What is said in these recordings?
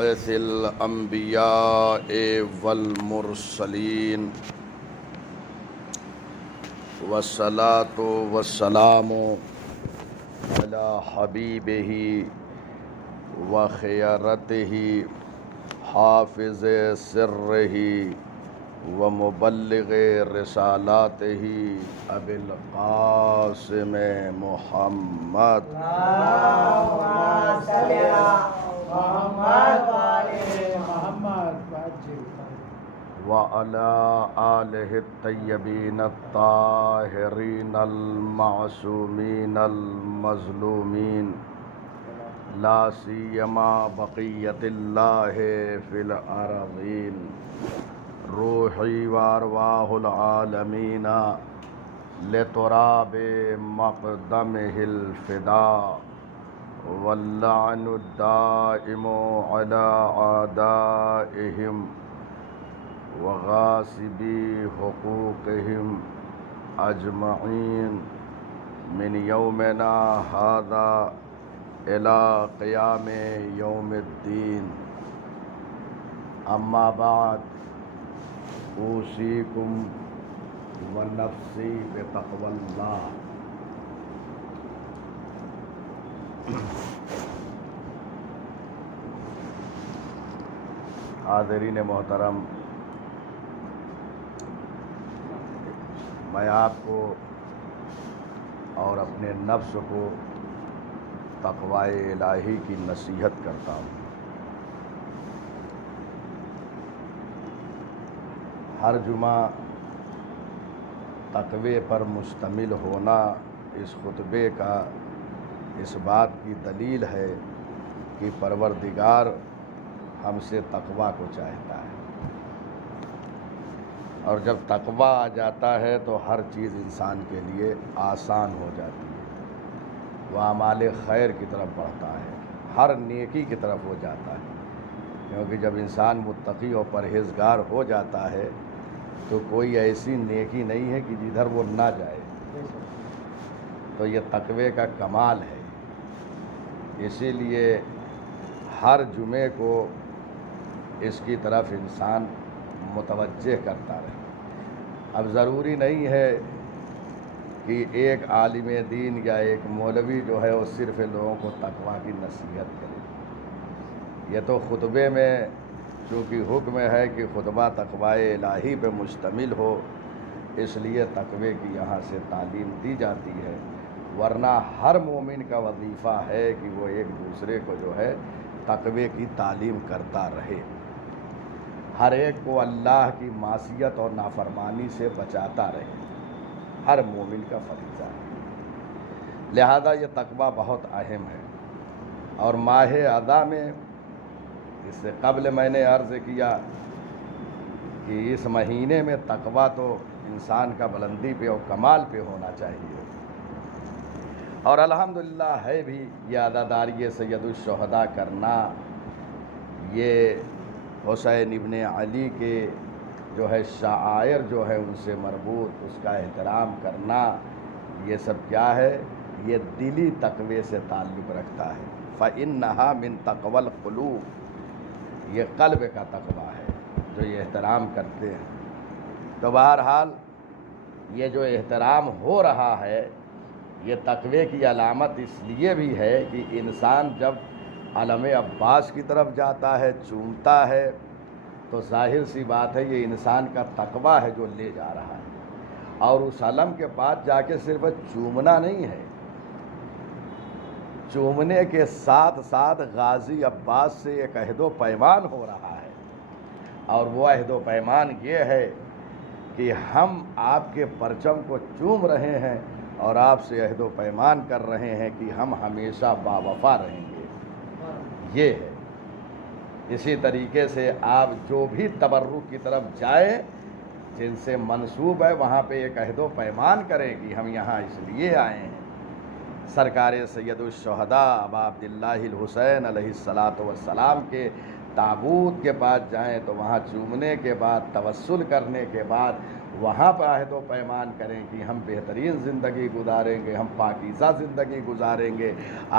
مبعث الأنبياء والمرسلين والصلاة والسلام على حبيبه وخيرته حافظ سره ومبلغ رسالاته ابي القاسم محمد اللهم صل على محمد وآل محمد وعلى آله الطيبين الطاهرين المعصومين المظلومين لا سيما بقية الله في الأرضين روحي وأرواح العالمين لتراب مقدمه الفداء واللعن الدائم على أعدائهم وغاصبي حقوقهم أجمعين من يومنا هذا إلى قيام يوم الدين. أما بعد أوصيكم ونفسي بتقوى الله. حاضرین محترم، میں آپ کو اور اپنے نفس کو تقوی الہی کی نصیحت کرتا ہوں. ہر جمعہ تقوی پر مشتمل ہونا اس خطبے کا اس بات کی دلیل ہے کہ پروردگار ہم سے تقوی کو چاہتا ہے، اور جب تقوی آ جاتا ہے تو ہر چیز انسان کے لیے آسان ہو جاتی ہے، وہ اعمال خیر کی طرف بڑھتا ہے، ہر نیکی کی طرف ہو جاتا ہے. کیونکہ جب انسان متقی اور پرہیزگار ہو جاتا ہے تو کوئی ایسی نیکی نہیں ہے کہ جدھر وہ نہ جائے. تو یہ تقوی کا کمال ہے. اسی لیے ہر جمعے کو اس کی طرف انسان متوجہ کرتا رہے. اب ضروری نہیں ہے کہ ایک عالم دین یا ایک مولوی جو ہے وہ صرف لوگوں کو تقوی کی نصیحت کرے. یہ تو خطبے میں چونکہ حکم ہے کہ خطبہ تقوی الہی پہ مشتمل ہو، اس لیے تقوی کی یہاں سے تعلیم دی جاتی ہے. ورنہ ہر مومن کا وظیفہ ہے کہ وہ ایک دوسرے کو جو ہے تقوی کی تعلیم کرتا رہے، ہر ایک کو اللہ کی معصیت اور نافرمانی سے بچاتا رہے. ہر مومن کا فریضہ ہے. لہذا یہ تقوی بہت اہم ہے. اور ماہ اذا میں، اس سے قبل میں نے عرض کیا کہ اس مہینے میں تقوی تو انسان کا بلندی پہ اور کمال پہ ہونا چاہیے، اور الحمدللہ ہے بھی. یہ عزاداری سید الشہداء کرنا، یہ حسین ابن علی کے جو ہے شعائر جو ہے ان سے مربوط، اس کا احترام کرنا، یہ سب کیا ہے؟ یہ دلی تقوی سے تعلق رکھتا ہے. فإنها من تقوی القلوب، یہ قلب کا تقوی ہے جو یہ احترام کرتے ہیں. تو بہرحال یہ جو احترام ہو رہا ہے یہ تقوی کی علامت اس لیے بھی ہے کہ انسان جب علم عباس کی طرف جاتا ہے، چومتا ہے، تو ظاہر سی بات ہے یہ انسان کا تقوی ہے جو لے جا رہا ہے. اور اس علم کے پاس جا کے صرف چومنا نہیں ہے، چومنے کے ساتھ ساتھ غازی عباس سے ایک عہد و پیمان ہو رہا ہے. اور وہ عہد و پیمان یہ ہے کہ ہم آپ کے پرچم کو چوم رہے ہیں اور آپ سے عہد و پیمان کر رہے ہیں کہ ہم ہمیشہ باوفا رہیں گے. یہ ہے. اسی طریقے سے آپ جو بھی تبرک کی طرف جائیں جن سے منسوب ہے وہاں پہ ایک عہد و پیمان کریں کہ ہم یہاں اس لیے آئے ہیں. سرکار سید الشہداء ابا عبداللہ الحسین علیہ السلام کے تابوت کے پاس جائیں تو وہاں چومنے کے بعد، توسل کرنے کے بعد وہاں پر عہد و پیمان کریں کہ ہم بہترین زندگی گزاریں گے، ہم پاکیزہ زندگی گزاریں گے،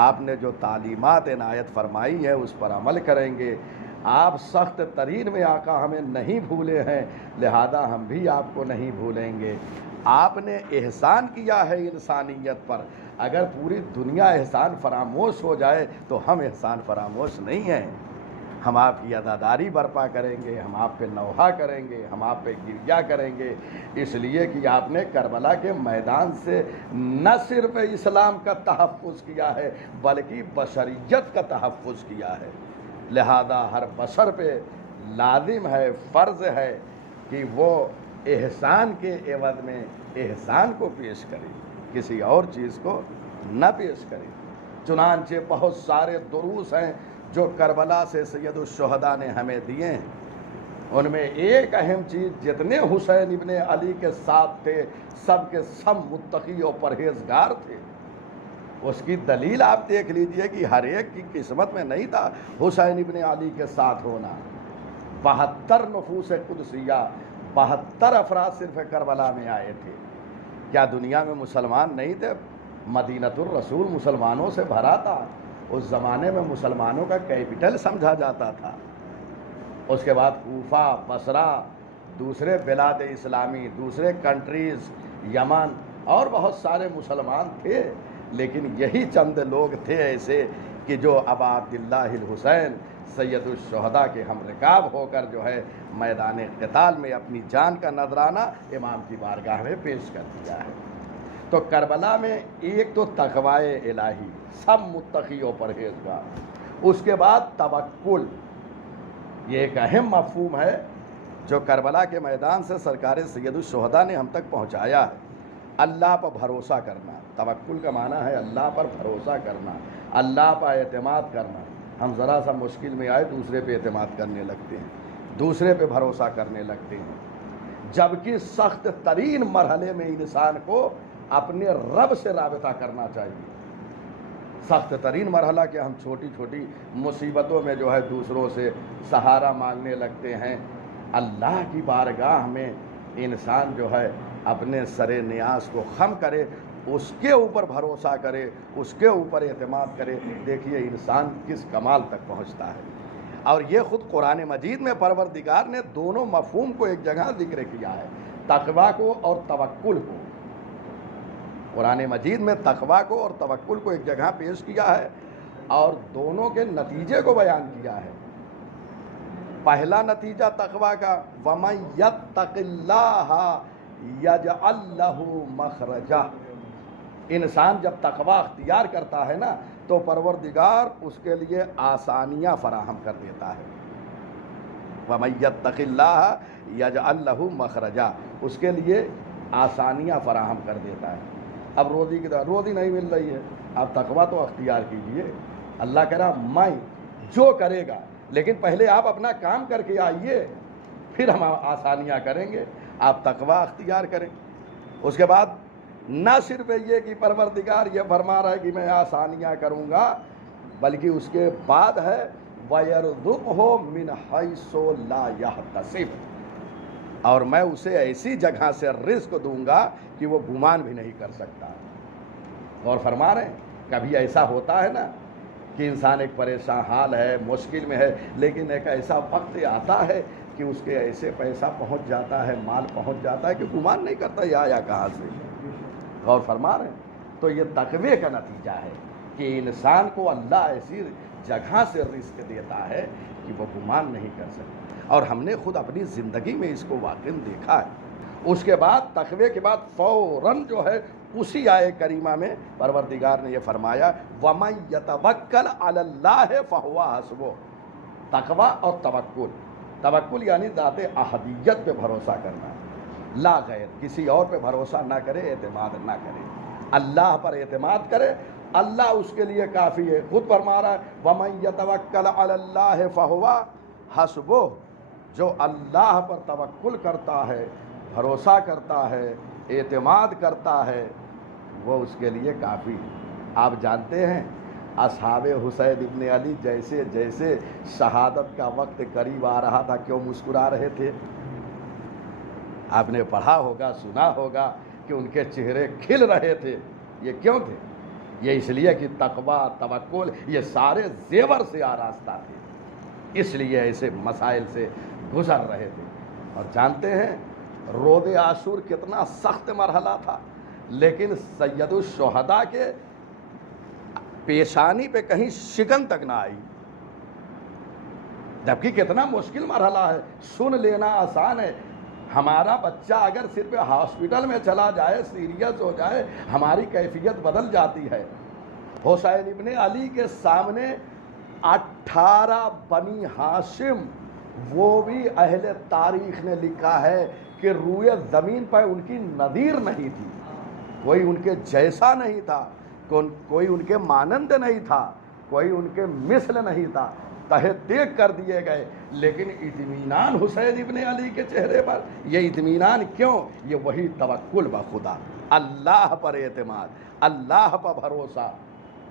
آپ نے جو تعلیمات عنایت فرمائی ہے اس پر عمل کریں گے. آپ سخت ترین میں آقا ہمیں نہیں بھولے ہیں، لہذا ہم بھی آپ کو نہیں بھولیں گے۔ آپ نے احسان کیا ہے انسانیت پر، اگر پوری دنیا احسان فراموش ہو جائے تو ہم احسان فراموش نہیں ہیں۔ ہم آپ کی عزاداری برپا کریں گے، ہم آپ پہ نوحہ کریں گے، ہم آپ پہ گریہ کریں گے، اس لیے کہ آپ نے کربلا کے میدان سے نہ صرف اسلام کا تحفظ کیا ہے بلکہ بشریت کا تحفظ کیا ہے۔ لہذا ہر بشر پہ لازم ہے، فرض ہے کہ وہ احسان کے عوض میں احسان کو پیش کرے، کسی اور چیز کو نہ پیش کرے۔ چنانچہ بہت سارے دروس ہیں جو کربلا سے سید الشہداء نے ہمیں دیے ہیں، ان میں ایک اہم چیز، جتنے حسین ابن علی کے ساتھ تھے سب کے سب متقی اور پرہیزگار تھے۔ اس کی دلیل آپ دیکھ لیجئے کہ ہر ایک کی قسمت میں نہیں تھا حسین ابن علی کے ساتھ ہونا۔ 72 نفوس قدسیہ، 72 افراد صرف کربلا میں آئے تھے۔ کیا دنیا میں مسلمان نہیں تھے؟ مدینۃ الرسول مسلمانوں سے بھرا تھا، اس زمانے میں مسلمانوں کا کیپٹل سمجھا جاتا تھا۔ اس کے بعد کوفہ، بصرہ، دوسرے بلاد اسلامی، دوسرے کنٹریز، یمن اور بہت سارے مسلمان تھے، لیکن یہی چند لوگ تھے ایسے کہ جو ابا عبداللہ الحسین سید الشہداء کے ہم رکاب ہو کر جو ہے میدان قتال میں اپنی جان کا نذرانہ امام کی بارگاہ میں پیش کر دیا ہے۔ تو کربلا میں ایک تو تقوی الہی، سب متقی و پرہیزگار، اس کے بعد توکل، یہ ایک اہم مفہوم ہے جو کربلا کے میدان سے سرکار سید الشہداء نے ہم تک پہنچایا ہے۔ اللہ پر بھروسہ کرنا، توکل کا معنی ہے اللہ پر بھروسہ کرنا، اللہ پر اعتماد کرنا۔ ہم ذرا سا مشکل میں آئے دوسرے پہ اعتماد کرنے لگتے ہیں، دوسرے پہ بھروسہ کرنے لگتے ہیں، جبکہ سخت ترین مرحلے میں انسان کو اپنے رب سے رابطہ کرنا چاہیے۔ سخت ترین مرحلہ کہ ہم چھوٹی چھوٹی مصیبتوں میں جو ہے دوسروں سے سہارا مانگنے لگتے ہیں، اللہ کی بارگاہ میں انسان جو ہے اپنے سر نیاز کو خم کرے، اس کے اوپر بھروسہ کرے، اس کے اوپر اعتماد کرے، دیکھیے انسان کس کمال تک پہنچتا ہے۔ اور یہ خود قرآن مجید میں پروردگار نے دونوں مفہوم کو ایک جگہ ذکر کیا ہے، تقوی کو اور توکل کو۔ قرآن مجید میں تقوی کو اور توکل کو ایک جگہ پیش کیا ہے اور دونوں کے نتیجے کو بیان کیا ہے۔ پہلا نتیجہ تقوی کا، وَمَن يَتَّقِ اللَّهَ يَجْعَل لَّهُ مَخْرَجًا، انسان جب تقوی اختیار کرتا ہے نا تو پروردگار اس کے لیے آسانیاں فراہم کر دیتا ہے۔ وَمَن يَتَّقِ اللَّهَ يَجْعَل لَّهُ مَخْرَجًا، اس کے لیے آسانیاں فراہم کر دیتا ہے۔ اب روزی کی طرح روزی نہیں مل رہی ہے، آپ تقوی تو اختیار کیجئے، اللہ کہہ رہا میں جو کرے گا، لیکن پہلے آپ اپنا کام کر کے آئیے، پھر ہم آسانیاں کریں گے۔ آپ تقوی اختیار کریں۔ اس کے بعد نہ صرف یہ کہ پروردگار یہ فرما رہا ہے کہ میں آسانیاں کروں گا، بلکہ اس کے بعد ہے وَيَرْزُقْهُ مِنْ حَيْثُ لَا يَحْتَسِبُ، اور میں اسے ایسی جگہ سے رزق دوں گا کہ وہ گمان بھی نہیں کر سکتا۔ اور فرما رہے ہیں کبھی ایسا ہوتا ہے نا کہ انسان ایک پریشان حال ہے، مشکل میں ہے، لیکن ایک ایسا وقت آتا ہے کہ اس کے ایسے پیسہ پہنچ جاتا ہے، مال پہنچ جاتا ہے کہ گمان نہیں کرتا یہ آیا کہاں سے۔ اور فرما رہے ہیں تو یہ تقوی کا نتیجہ ہے کہ انسان کو اللہ ایسی جگہ سے رزق دیتا ہے کہ وہ گمان نہیں کر سکتا، اور ہم نے خود اپنی زندگی میں اس کو واقعی دیکھا ہے۔ اس کے بعد تقوی کے بعد فوراً جو ہے اسی آیے کریمہ میں پروردگار نے یہ فرمایا وَمَن يَتَوَکَّلْ عَلَى اللَّهِ فَهُوَ حَسْبُهُ، تقوی اور توکل۔ توکل یعنی ذات احدیت پہ بھروسہ کرنا، لا غیر، کسی اور پہ بھروسہ نہ کرے، اعتماد نہ کرے، اللہ پر اعتماد کرے، اللہ اس کے لیے کافی ہے۔ خود فرما رہا ہے وَمَن يَتَوَکَّلْ عَلَى اللَّهِ فَهُوَ حَسْبُهُ، جو اللہ پر توکل کرتا ہے، بھروسہ کرتا ہے، اعتماد کرتا ہے، وہ اس کے لیے کافی ہے۔ آپ جانتے ہیں اصحاب حسین ابن علی جیسے جیسے شہادت کا وقت قریب آ رہا تھا کیوں مسکرا رہے تھے؟ آپ نے پڑھا ہوگا، سنا ہوگا کہ ان کے چہرے کھل رہے تھے۔ یہ کیوں تھے؟ یہ اس لیے کہ تقوی، توکل یہ سارے زیور سے آراستہ تھے۔ اس لیے ایسے مسائل سے گزر رہے تھے. اور جانتے ہیں رود عاشور کتنا سخت مرحلہ تھا، لیکن سید الشہداء کے پیشانی پہ کہیں شکن تک نہ آئی، جبکہ کتنا مشکل مرحلہ ہے. سن لینا آسان ہے، ہمارا بچہ اگر صرف ہاسپٹل میں چلا جائے، سیریس ہو جائے، ہماری کیفیت بدل جاتی ہے. حسین ابن علی کے سامنے 18 بنی ہاشم، وہ بھی اہل تاریخ نے لکھا ہے کہ روئے زمین پر ان کی نظیر نہیں تھی، کوئی ان کے جیسا نہیں تھا، کوئی ان کے مانند نہیں تھا، کوئی ان کے مثل نہیں تھا، تہے دیکھ کر دیے گئے. لیکن اطمینان حسین ابن علی کے چہرے پر. یہ اطمینان کیوں؟ یہ وہی توکل بخدا، اللہ پر اعتماد، اللہ پر بھروسہ.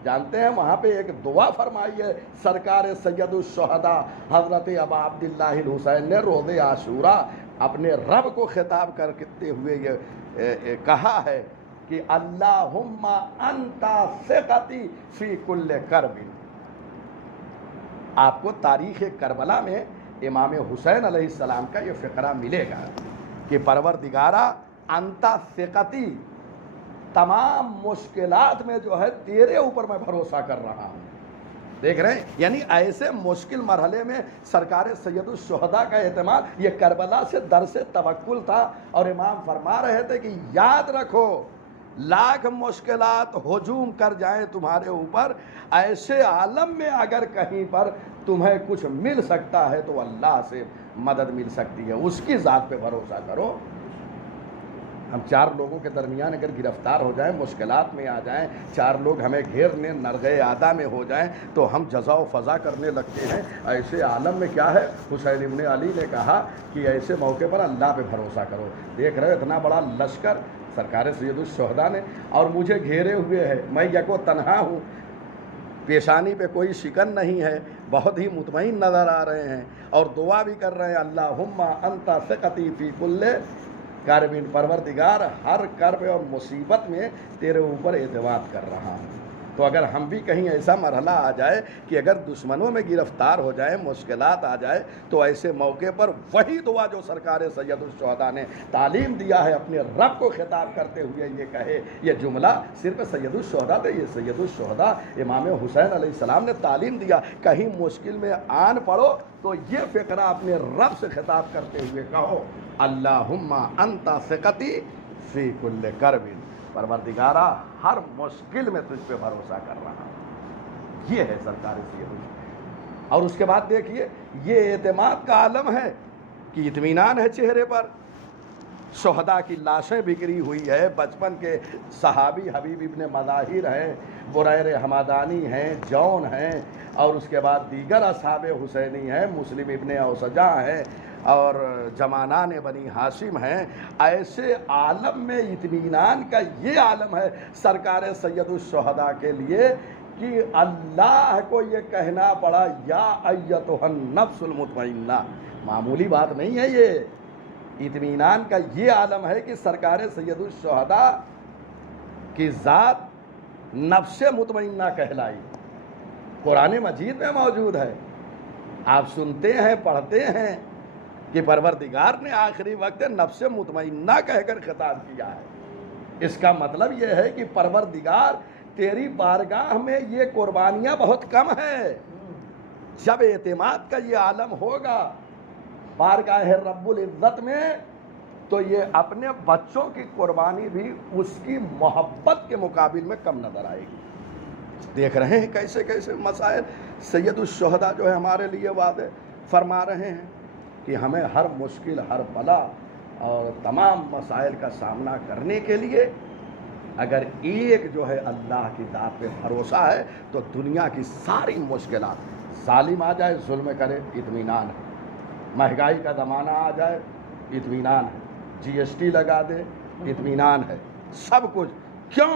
جانتے ہیں وہاں پہ ایک دعا فرمائی ہے سرکار سید الشہداء حضرت ابا عبداللہ الحسین نے روز عاشوراء اپنے رب کو خطاب کرتے ہوئے یہ کہا ہے کہ اللہم انت ثقتی فی کل کرب. آپ کو تاریخ کربلا میں امام حسین علیہ السلام کا یہ فقرہ ملے گا کہ پروردگارا انت ثقتی، تمام مشکلات میں جو ہے تیرے اوپر میں بھروسہ کر رہا ہوں. دیکھ رہے ہیں، یعنی ایسے مشکل مرحلے میں سرکار سید الشہداء کا اعتماد یہ کربلا سے درس توکل تھا. اور امام فرما رہے تھے کہ یاد رکھو لاکھ مشکلات ہجوم کر جائیں تمہارے اوپر، ایسے عالم میں اگر کہیں پر تمہیں کچھ مل سکتا ہے تو اللہ سے مدد مل سکتی ہے، اس کی ذات پہ بھروسہ کرو. ہم 4 لوگوں کے درمیان اگر گرفتار ہو جائیں، مشکلات میں آ جائیں، 4 لوگ ہمیں گھیرنے نرغے عادا میں ہو جائیں تو ہم جزا و فضا کرنے لگتے ہیں. ایسے عالم میں کیا ہے، حسین ابن علی نے کہا کہ ایسے موقع پر اللہ پہ بھروسہ کرو. دیکھ رہے اتنا بڑا لشکر سرکار سید الشہداء نے، اور مجھے گھیرے ہوئے ہے، میں یکو تنہا ہوں، پیشانی پہ کوئی شکن نہیں ہے، بہت ہی مطمئن نظر آ رہے ہیں اور دعا بھی کر رہے ہیں اللہم انت ثقتی فی کل کرب. پروردگار ہر کرب اور مصیبت میں تیرے اوپر اعتماد کر رہا ہوں. تو اگر ہم بھی کہیں ایسا مرحلہ آ جائے کہ اگر دشمنوں میں گرفتار ہو جائیں، مشکلات آ جائے، تو ایسے موقع پر وہی دعا جو سرکار سید الشہداء نے تعلیم دیا ہے، اپنے رب کو خطاب کرتے ہوئے یہ کہے. یہ جملہ صرف سید الشہداء تھے، یہ سید الشہداء امام حسین علیہ السلام نے تعلیم دیا. کہیں مشکل میں آن پڑو تو یہ فقرہ اپنے رب سے خطاب کرتے ہوئے کہو اللہم انت ثقتی فی کل کرب. پروردگارا ہر مشکل میں تجھ پہ بھروسہ کر رہا ہوں. یہ ہے سرکار سید. اور اس کے بعد دیکھیے یہ اعتماد کا عالم ہے کہ اطمینان ہے چہرے پر. شہداء کی لاشیں بکھری ہوئی ہے، بچپن کے صحابی حبیب ابن مظاہر ہیں، بریر حمدانی ہیں، جون ہیں، اور اس کے بعد دیگر اصحاب حسینی ہیں، مسلم ابن اوسجا ہیں اور جمانان بنی ہاشم ہیں. ایسے عالم میں اطمینان کا یہ عالم ہے سرکار سید الشہداء کے لیے کہ اللہ کو یہ کہنا پڑا یا ایتھا النفس المطمئنہ. معمولی بات نہیں ہے یہ. اطمینان کا یہ عالم ہے کہ سرکار سید الشہداء کی ذات نفس مطمئنہ کہلائی. قرآن مجید میں موجود ہے، آپ سنتے ہیں، پڑھتے ہیں کہ پروردگار نے آخری وقت نفس مطمئنہ کہہ کر خطاب کیا ہے. اس کا مطلب یہ ہے کہ پروردگار تیری بارگاہ میں یہ قربانیاں بہت کم ہے. جب اعتماد کا یہ عالم ہوگا بارگاہ رب العزت میں تو یہ اپنے بچوں کی قربانی بھی اس کی محبت کے مقابل میں کم نظر آئے گی. دیکھ رہے ہیں کیسے کیسے مسائل سید الشہداء جو ہے ہمارے لیے واضح فرما رہے ہیں کہ ہمیں ہر مشکل، ہر بلا اور تمام مسائل کا سامنا کرنے کے لیے اگر ایک جو ہے اللہ کی ذات پہ بھروسہ ہے تو دنیا کی ساری مشکلات، ظالم آ جائے ظلم کرے اطمینان ہے، مہنگائی کا زمانہ آ جائے اطمینان ہے، GST لگا دے اطمینان ہے، سب کچھ. کیوں؟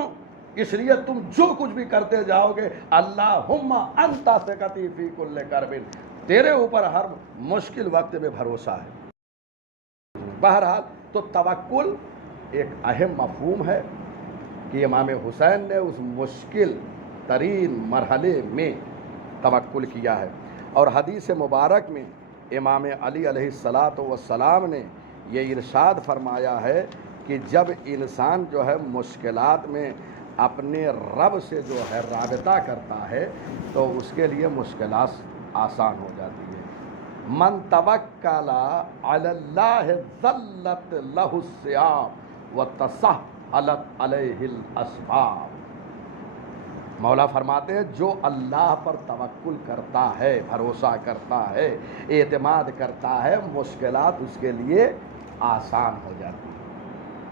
اس لیے تم جو کچھ بھی کرتے جاؤ گے اللہم انت ثقتی فی کل کرب، تیرے اوپر ہر مشکل وقت میں بھروسہ ہے. بہرحال تو توکل ایک اہم مفہوم ہے کہ امام حسین نے اس مشکل ترین مرحلے میں توکل کیا ہے. اور حدیث مبارک میں امام علی علیہ الصلاۃ والسلام نے یہ ارشاد فرمایا ہے کہ جب انسان جو ہے مشکلات میں اپنے رب سے جو ہے رابطہ کرتا ہے تو اس کے لیے مشکلات آسان ہو جاتی ہے. من توکل علی اللہ ذلت لہ الثیاب وتسہلت علیہ الاسباب. مولا فرماتے ہیں جو اللہ پر توکل کرتا ہے، بھروسہ کرتا ہے، اعتماد کرتا ہے، مشکلات اس کے لیے آسان ہو جاتی ہیں.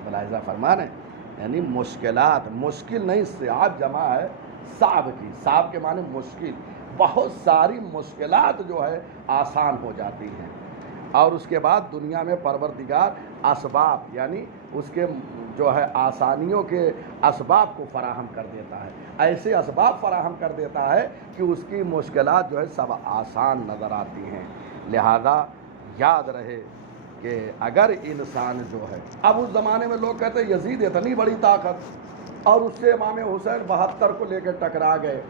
ملاحظہ فرمانے یعنی مشکلات، مشکل نہیں، صعاب جمع ہے صعب کی، صعب کے معنی مشکل. بہت ساری مشکلات جو ہے آسان ہو جاتی ہیں. اور اس کے بعد دنیا میں پروردگار اسباب یعنی اس کے جو ہے آسانیوں کے اسباب کو فراہم کر دیتا ہے. ایسے اسباب فراہم کر دیتا ہے کہ اس کی مشکلات جو ہے سب آسان نظر آتی ہیں. لہذا یاد رہے کہ اگر انسان جو ہے، اب اس زمانے میں لوگ کہتے ہیں یزید اتنی بڑی طاقت اور اس سے امام حسین 72 کو لے کے ٹکرا گئے.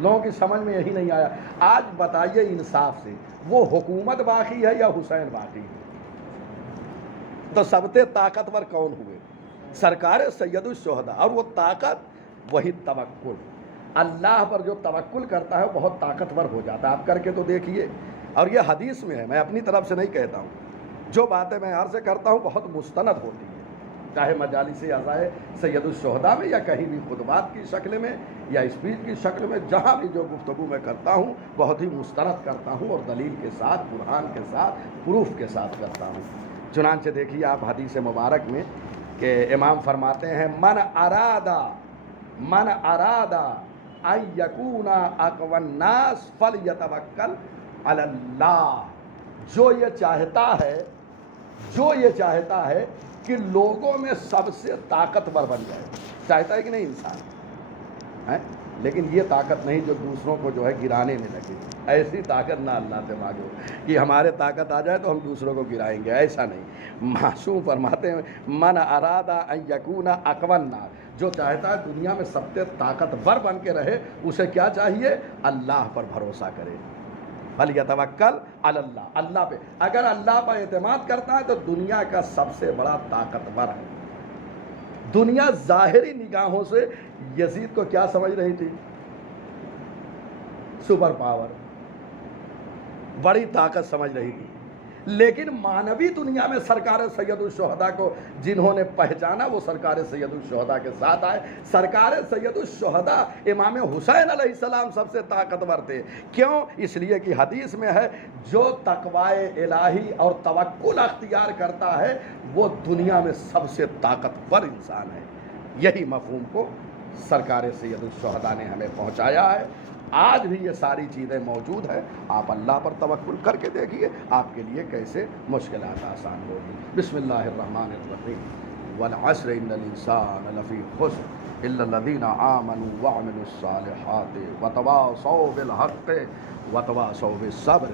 لوگوں کی سمجھ میں یہی نہیں آیا. آج بتائیے انصاف سے وہ حکومت باقی ہے یا حسین باقی ہے؟ تو سب سے طاقتور کون ہوئے؟ سرکار سید الشہداء. اور وہ طاقت وہی توکل. اللہ پر جو توکل کرتا ہے وہ بہت طاقتور ہو جاتا ہے. آپ کر کے تو دیکھیے. اور یہ حدیث میں ہے، میں اپنی طرف سے نہیں کہتا ہوں. جو باتیں میں عرض کرتا ہوں بہت مستند ہوتی ہیں، چاہے مجالس عزائے سید الشہداء میں یا کہیں بھی خطبات کی شکل میں یا اسپیچ کی شکل میں، جہاں بھی جو گفتگو میں کرتا ہوں بہت ہی مستند کرتا ہوں اور دلیل کے ساتھ، برہان کے ساتھ، پروف کے ساتھ کرتا ہوں. چنانچہ دیکھیے آپ حدیث مبارک میں کہ امام فرماتے ہیں من اراد ان یکون اقوی الناس فلیتوکل علی اللہ. جو یہ چاہتا ہے کہ لوگوں میں سب سے طاقتور بن جائے. چاہتا ہے کہ نہیں انسان؟ لیکن یہ طاقت نہیں جو دوسروں کو جو ہے گرانے میں لگے. ایسی طاقت نہ اللہ سے مانگو کہ ہمارے طاقت آ جائے تو ہم دوسروں کو گرائیں گے، ایسا نہیں. معصوم فرماتے ہیں من اراد ان یکون اقوی الناس. جو چاہتا ہے دنیا میں سب سے طاقتور بن کے رہے، اسے کیا چاہیے؟ اللہ پر بھروسہ کرے. فلیتوکل علی اللہ. اللہ پہ اگر اللہ پر اعتماد کرتا ہے تو دنیا کا سب سے بڑا طاقتور ہے. دنیا ظاہری نگاہوں سے یزید کو کیا سمجھ رہی تھی؟ سپر پاور، بڑی طاقت سمجھ رہی تھی. لیکن مانوی دنیا میں سرکار سید الشہداء کو جنہوں نے پہچانا وہ سرکار سید الشہداء کے ساتھ آئے. سرکار سید الشہداء امام حسین علیہ السلام سب سے طاقتور تھے. کیوں؟ اس لیے کہ حدیث میں ہے جو تقوی الہی اور توکل اختیار کرتا ہے وہ دنیا میں سب سے طاقتور انسان ہے. یہی مفہوم کو سرکار سید الشہداء نے ہمیں پہنچایا ہے. آج بھی یہ ساری چیزیں موجود ہیں. آپ اللہ پر توکل کر کے دیکھیے آپ کے لیے کیسے مشکلات آسان ہوگی. بسم اللہ الرحمن الرحیم. والعصر ان الانسان لفی خسر الا الذین آمنوا وعملوا الصالحات وتواصوا بالحق وتواصوا بالصبر.